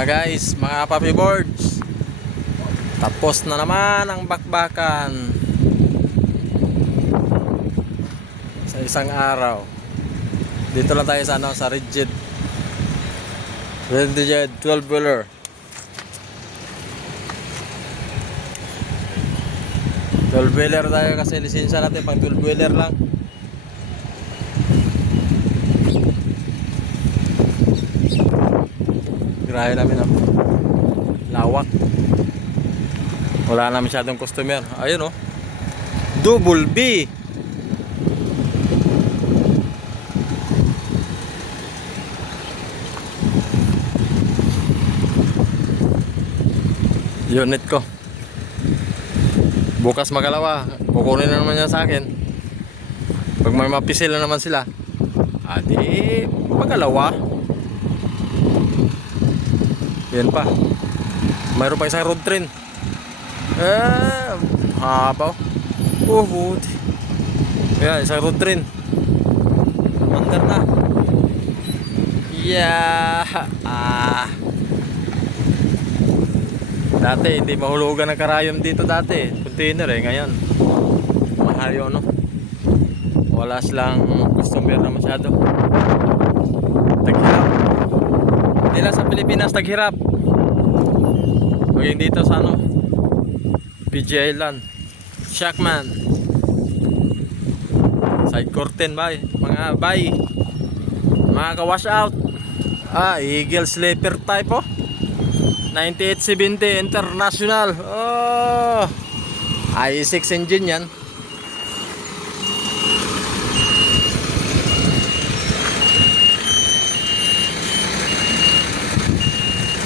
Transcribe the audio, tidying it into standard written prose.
Guys, mga puppy boards, tapos na naman ang bakbakan sa isang araw. Dito lang tayo sa sa rigid 12-wheeler. Wheeler tayo kasi lisensya natin pang 12-wheeler lang. Grahe namin lawak. Wala na masyadong customer. Ayun Double B. Unit ko. Bukas magalawa, kukunin na naman niya sa akin. Pag may mapisil na naman sila, adi magalawa. Yan pa. Mayroon pa isang road train. Habaw. Buti. Yan, isang road train. Mandar na. Dati hindi mahulugan ng karayom dito dati. Container ngayon. Mahal yun Wala silang customer na masyado. Taghirap. Hindi lang sa Pilipinas taghirap. Maging dito sa PG Island, Shackman, side curtain mga ka-wash out. Eagle sleeper type 9870 International. I6 engine yan.